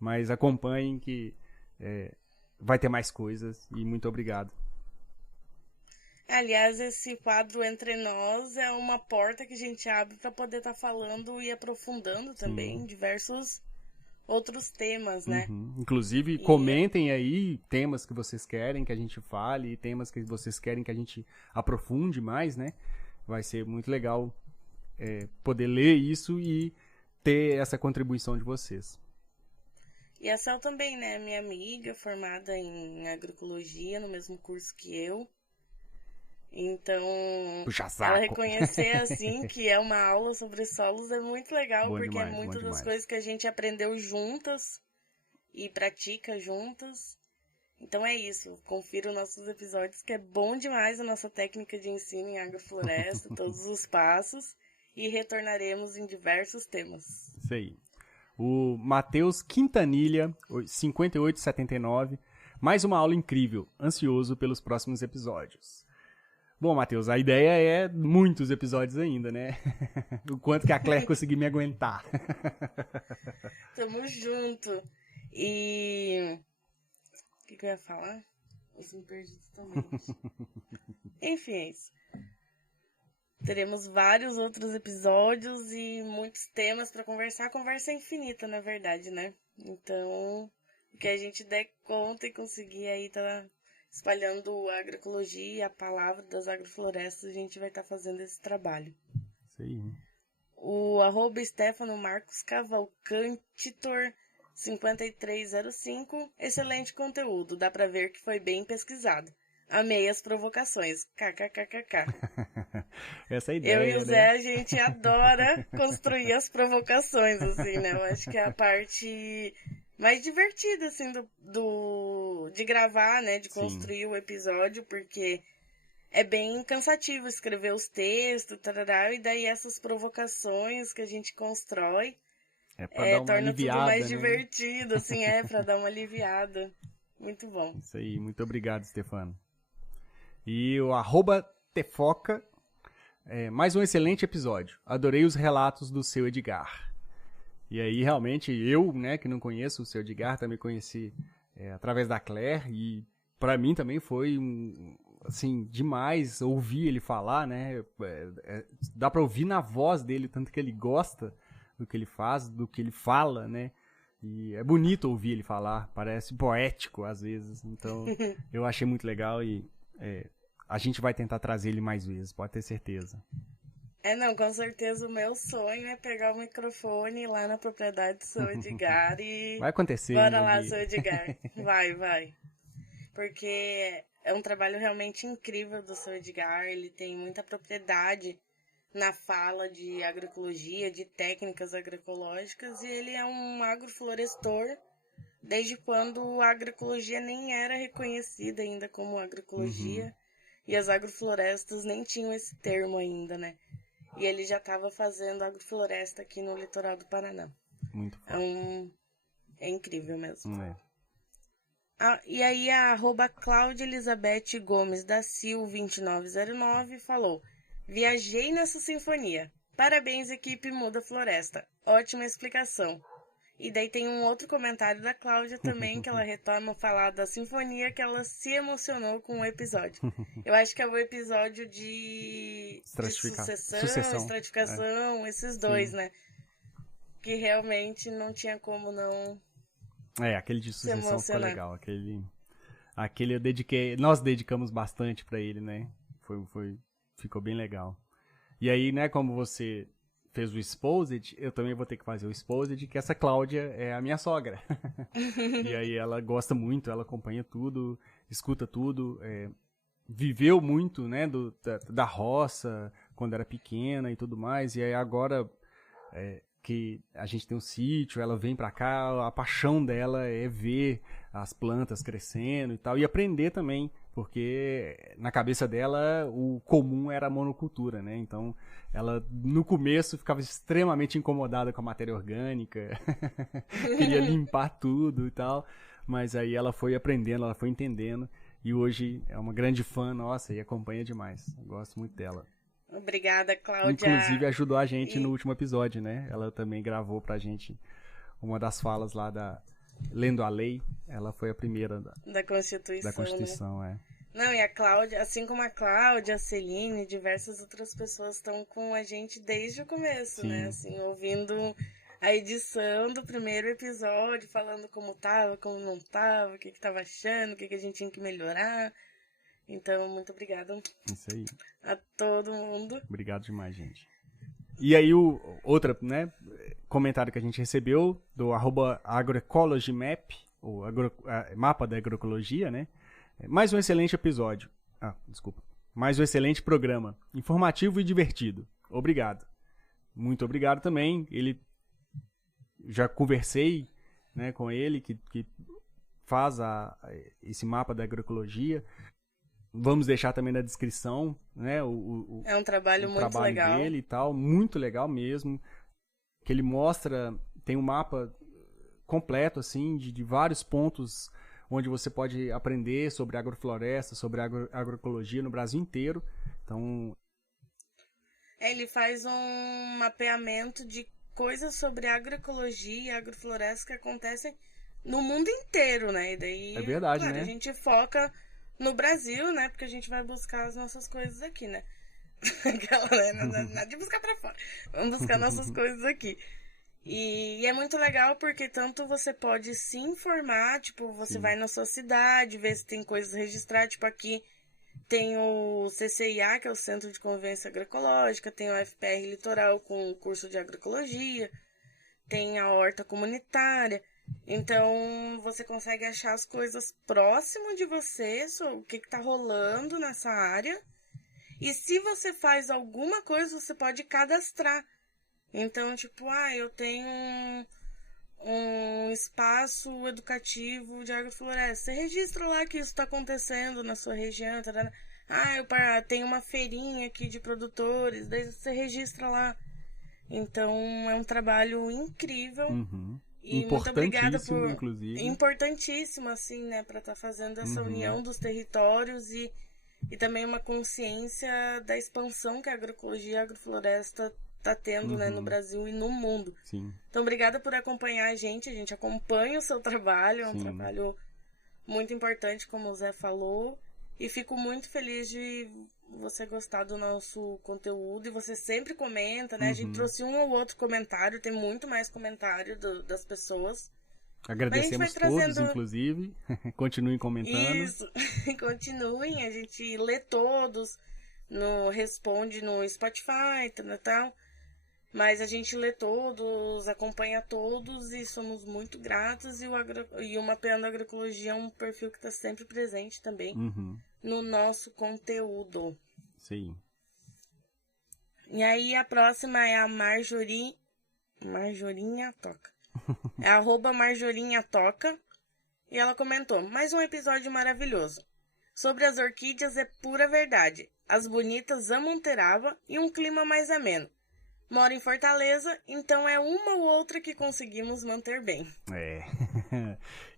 Mas acompanhem que vai ter mais coisas e muito obrigado. Aliás, esse quadro Entre Nós é uma porta que a gente abre para poder estar falando e aprofundando também diversos outros temas, né? Inclusive, comentem aí temas que vocês querem que a gente fale e temas que vocês querem que a gente aprofunde mais, né? Vai ser muito legal poder ler isso e ter essa contribuição de vocês. E a Cel também, né? Minha amiga, formada em agroecologia, no mesmo curso que eu. Então, Puxa saco. ela reconhecer assim que é uma aula sobre solos é muito legal, Bom porque demais, é bom muitas das demais. coisas que a gente aprendeu juntas e pratica juntas. Então é isso, confira os nossos episódios, que é bom demais a nossa técnica de ensino em agrofloresta, todos os passos, e retornaremos em diversos temas. Isso aí. O Matheus Quintanilha, 5879, mais uma aula incrível, ansioso pelos próximos episódios. Bom, Matheus, a ideia é muitos episódios ainda, né? O quanto que a Claire conseguir me aguentar. Tamo junto. E... o que eu ia falar? Eu me perdi totalmente. Enfim, é isso. Teremos vários outros episódios e muitos temas para conversar. A conversa é infinita, na verdade, né? Então, o que a gente der conta e conseguir aí tá espalhando a agroecologia, a palavra das agroflorestas, a gente vai estar fazendo esse trabalho. Isso aí. O @Stefano Marcos Cavalcantitor 5305, excelente conteúdo, dá pra ver que foi bem pesquisado. Amei as provocações, kkkk. Essa é a Eu e ideia, o Zé, a gente adora construir as provocações, assim, né? Eu acho que é a parte mais divertida, assim, de gravar, né? De Sim. construir o episódio, porque é bem cansativo escrever os textos, tarará, e daí essas provocações que a gente constrói É pra dar uma torna tudo aliviada, mais né? divertido, assim, pra dar uma aliviada. Muito bom. Isso aí, muito obrigado, Stefano. E o @tefoca, mais um excelente episódio. Adorei os relatos do seu Edgar. E aí, realmente, eu, né, que não conheço o seu Edgar, também conheci através da Claire, e pra mim também foi, assim, demais ouvir ele falar, né? Dá pra ouvir na voz dele, tanto que ele gosta do que ele faz, do que ele fala, né? E é bonito ouvir ele falar, parece poético às vezes. Então, eu achei muito legal e a gente vai tentar trazer ele mais vezes, pode ter certeza. Não, com certeza o meu sonho é pegar o microfone ir lá na propriedade do seu Edgar e... Vai acontecer. Bora lá, seu Edgar. Vai. Porque é um trabalho realmente incrível do seu Edgar, ele tem muita propriedade na fala de agroecologia, de técnicas agroecológicas, e ele é um agroflorestor desde quando a agroecologia nem era reconhecida ainda como agroecologia, e as agroflorestas nem tinham esse termo ainda, né? E ele já estava fazendo agrofloresta aqui no litoral do Paraná. Muito forte. É incrível mesmo. É. E aí a @Cláudia Elizabeth Gomes da Sil 2909 falou: viajei nessa sinfonia. Parabéns, equipe Muda Floresta. Ótima explicação. E daí tem um outro comentário da Cláudia também, que ela retoma falar da sinfonia, que ela se emocionou com o episódio. Eu acho que é o episódio de sucessão, estratificação, esses dois, né? Que realmente não tinha como não... aquele de sucessão ficou legal. Aquele eu dediquei, nós dedicamos bastante pra ele, né? Ficou bem legal. E aí, né, como você fez o Exposed, eu também vou ter que fazer o Exposed, que essa Cláudia é a minha sogra. E aí ela gosta muito, ela acompanha tudo, escuta tudo, viveu muito, né, da roça, quando era pequena e tudo mais, e aí agora que a gente tem um sítio, ela vem pra cá, a paixão dela é ver as plantas crescendo e tal, e aprender também, porque na cabeça dela o comum era a monocultura, né? Então ela no começo ficava extremamente incomodada com a matéria orgânica, queria limpar tudo e tal, mas aí ela foi aprendendo, ela foi entendendo, e hoje é uma grande fã nossa e acompanha demais. Eu gosto muito dela. Obrigada, Cláudia. Inclusive ajudou a gente no último episódio, né? Ela também gravou pra gente uma das falas lá da Lendo a Lei. Ela foi a primeira da Constituição. Né? Não, e a Cláudia, assim como a Cláudia, a Celine e diversas outras pessoas estão com a gente desde o começo, Sim. né? Assim, ouvindo a edição do primeiro episódio, falando como tava, como não tava, o que tava achando, o que a gente tinha que melhorar. Então, muito obrigada. Isso aí. A todo mundo. Obrigado demais, gente. E aí, outra, né, comentário que a gente recebeu do @agroecologymap, o mapa da agroecologia, né? Mais um excelente episódio. Mais um excelente programa. Informativo e divertido. Obrigado. Muito obrigado também. Ele já conversei, né, com ele, que faz esse mapa da agroecologia. Vamos deixar também na descrição, né, é um trabalho muito legal dele e tal, muito legal mesmo, que ele mostra, tem um mapa completo, assim, de vários pontos onde você pode aprender sobre agrofloresta, sobre agroecologia no Brasil inteiro. Então, ele faz um mapeamento de coisas sobre agroecologia e agrofloresta que acontecem no mundo inteiro, né, e daí, é verdade, claro, né? A gente foca no Brasil, né? Porque a gente vai buscar as nossas coisas aqui, né? Nada de buscar pra fora. Vamos buscar nossas coisas aqui. E é muito legal porque tanto você pode se informar, tipo, você vai na sua cidade, ver se tem coisas registradas, tipo, aqui tem o CCIA, que é o Centro de Convivência Agroecológica, tem o FPR Litoral com o curso de agroecologia, tem a horta comunitária. Então, você consegue achar as coisas próximo de você, o que tá rolando nessa área. E se você faz alguma coisa, você pode cadastrar. Então, tipo, eu tenho um espaço educativo de agrofloresta. Você registra lá que isso está acontecendo na sua região. Tarana. Eu tenho uma feirinha aqui de produtores. Daí você registra lá. Então, é um trabalho incrível. Uhum. E muito obrigada por... inclusive. Importantíssimo, assim, né? Para estar fazendo essa união dos territórios e também uma consciência da expansão que a agroecologia e a agrofloresta tá tendo, né, no Brasil e no mundo. Sim. Então, obrigada por acompanhar a gente acompanha o seu trabalho, é um trabalho muito importante, como o Zé falou, e fico muito feliz de você gostar do nosso conteúdo, e você sempre comenta, né, a gente trouxe um ou outro comentário, tem muito mais comentário das pessoas. Agradecemos todos, inclusive. Continuem comentando. Isso, continuem, a gente lê todos, responde no Spotify, tal. Mas a gente lê todos, acompanha todos e somos muito gratos. E o Mapeando Agroecologia é um perfil que está sempre presente também no nosso conteúdo. Sim. E aí a próxima é a Marjorinha Toca. É @Marjorinha Toca. E ela comentou: mais um episódio maravilhoso. Sobre as orquídeas é pura verdade. As bonitas amam Terava e um clima mais ameno. Moro em Fortaleza, então é uma ou outra que conseguimos manter bem.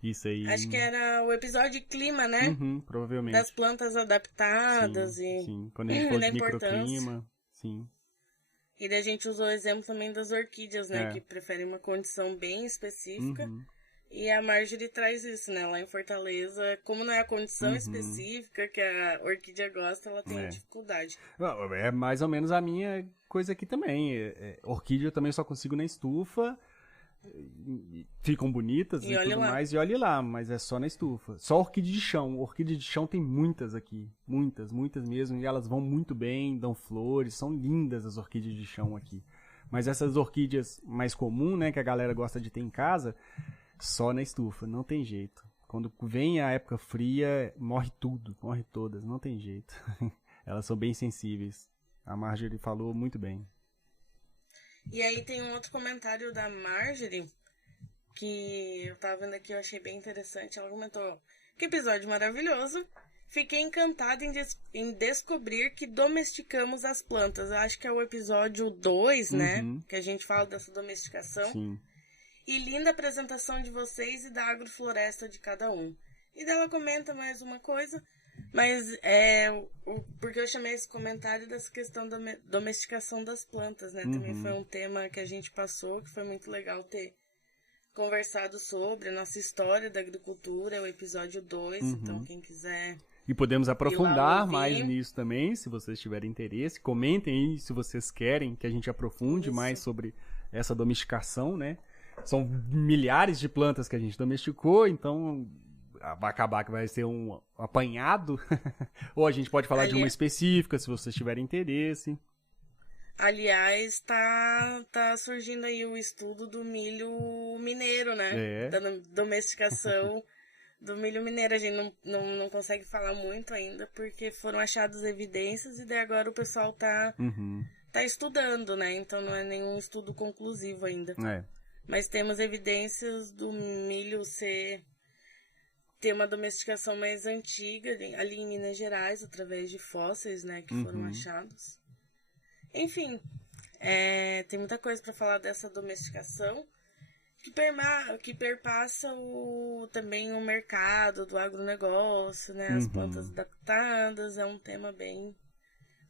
Isso aí. Acho que era o episódio de clima, né? Provavelmente. Das plantas adaptadas sim. Quando a gente falou de microclima, sim. E daí a gente usou o exemplo também das orquídeas, né? Que preferem uma condição bem específica. E a Marjorie traz isso, né? Lá em Fortaleza, como não é a condição específica que a orquídea gosta, ela tem dificuldade. É mais ou menos a minha coisa aqui também. Orquídea eu também só consigo na estufa. Ficam bonitas e tudo mais. E olhe lá, mas é só na estufa. Só orquídea de chão. Orquídea de chão tem muitas aqui. Muitas mesmo. E elas vão muito bem, dão flores. São lindas as orquídeas de chão aqui. Mas essas orquídeas mais comuns, né? Que a galera gosta de ter em casa... Só na estufa, não tem jeito. Quando vem a época fria, morre tudo, morre todas, não tem jeito. Elas são bem sensíveis. A Marjorie falou muito bem. E aí tem um outro comentário da Marjorie, que eu tava vendo aqui, eu achei bem interessante. Ela comentou: que episódio maravilhoso. Fiquei encantada em descobrir que domesticamos as plantas. Eu acho que é o episódio 2, né? Que a gente fala dessa domesticação. Sim. E linda apresentação de vocês e da agrofloresta de cada um. E dela comenta mais uma coisa, mas porque eu chamei esse comentário dessa questão da domesticação das plantas, né? Também foi um tema que a gente passou, que foi muito legal ter conversado sobre a nossa história da agricultura, é o episódio 2, então quem quiser... E podemos aprofundar mais nisso também, se vocês tiverem interesse. Comentem aí se vocês querem que a gente aprofunde mais sobre essa domesticação, né? São milhares de plantas que a gente domesticou, então vai acabar que vai ser um apanhado. Ou a gente pode falar de uma específica, se vocês tiverem interesse. Aliás, tá surgindo aí o estudo do milho mineiro, né? Da domesticação do milho mineiro. A gente não consegue falar muito ainda, porque foram achadas evidências e daí agora o pessoal tá estudando, né? Então não é nenhum estudo conclusivo ainda. Mas temos evidências do milho ter uma domesticação mais antiga ali em Minas Gerais, através de fósseis, né, que foram achados. Enfim, tem muita coisa para falar dessa domesticação que perpassa também o mercado do agronegócio, né, as plantas adaptadas, é um tema bem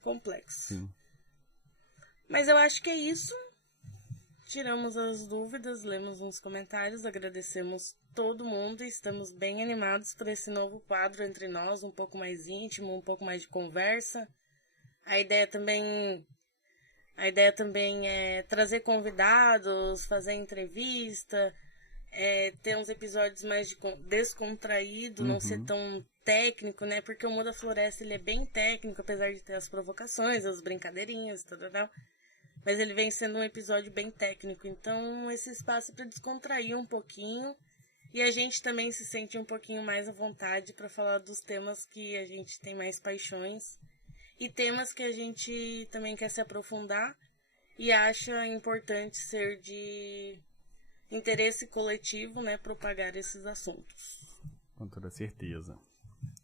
complexo. Sim. Mas eu acho que é isso. Tiramos as dúvidas, lemos uns comentários, agradecemos todo mundo e estamos bem animados por esse novo quadro entre nós, um pouco mais íntimo, um pouco mais de conversa. A ideia também é trazer convidados, fazer entrevista, ter uns episódios mais descontraído, não ser tão técnico, né? Porque o Muda Floresta ele é bem técnico, apesar de ter as provocações, as brincadeirinhas, tal. Mas ele vem sendo um episódio bem técnico, então esse espaço é para descontrair um pouquinho E a gente também se sente um pouquinho mais à vontade para falar dos temas que a gente tem mais paixões e temas que a gente também quer se aprofundar e acha importante ser de interesse coletivo, né, propagar esses assuntos. Com toda certeza.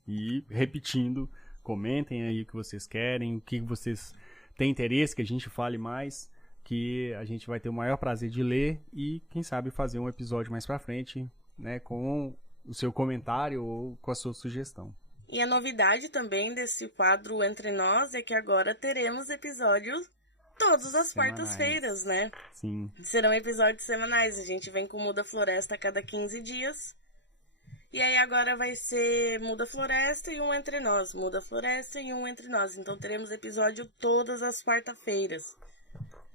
E, repetindo, comentem aí o que vocês querem, o que vocês têm interesse que a gente fale mais, que a gente vai ter o maior prazer de ler e, quem sabe, fazer um episódio mais pra frente, né, com o seu comentário ou com a sua sugestão. E a novidade também desse quadro Entre Nós é que agora teremos episódios todas as quartas-feiras, né? Sim. Serão episódios semanais. A gente vem com Muda Floresta a cada 15 dias. E aí agora vai ser Muda Floresta e um Entre Nós. Muda Floresta e um Entre Nós. Então teremos episódio todas as quarta-feiras.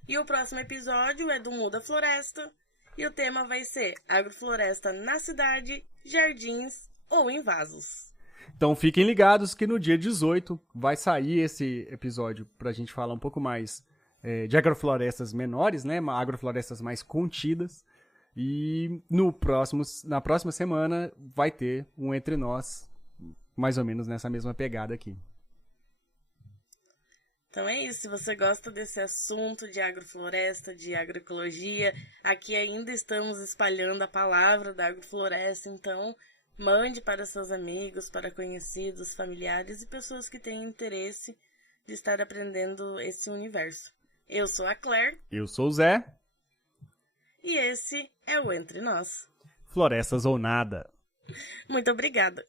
E o próximo episódio é do Muda Floresta. E o tema vai ser agrofloresta na cidade, jardins ou em vasos. Então fiquem ligados que no dia 18 vai sair esse episódio pra gente falar um pouco mais de agroflorestas menores, né? Agroflorestas mais contidas. E na próxima semana vai ter um Entre Nós, mais ou menos nessa mesma pegada aqui. Então é isso, se você gosta desse assunto de agrofloresta, de agroecologia, aqui ainda estamos espalhando a palavra da agrofloresta, então mande para seus amigos, para conhecidos, familiares e pessoas que têm interesse de estar aprendendo esse universo. Eu sou a Claire. Eu sou o Zé. E esse é o Entre Nós. Florestas ou nada. Muito obrigada.